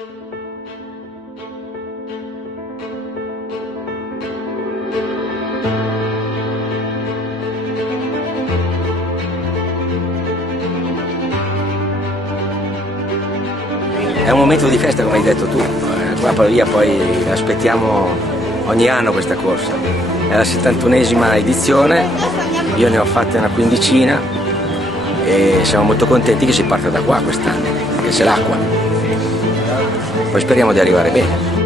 È un momento di festa, come hai detto tu, qua a Pavia poi aspettiamo ogni anno questa corsa. È la 71esima edizione, io ne ho fatte una quindicina e siamo molto contenti che si parta da qua quest'anno, che c'è l'acqua. Poi speriamo di arrivare bene.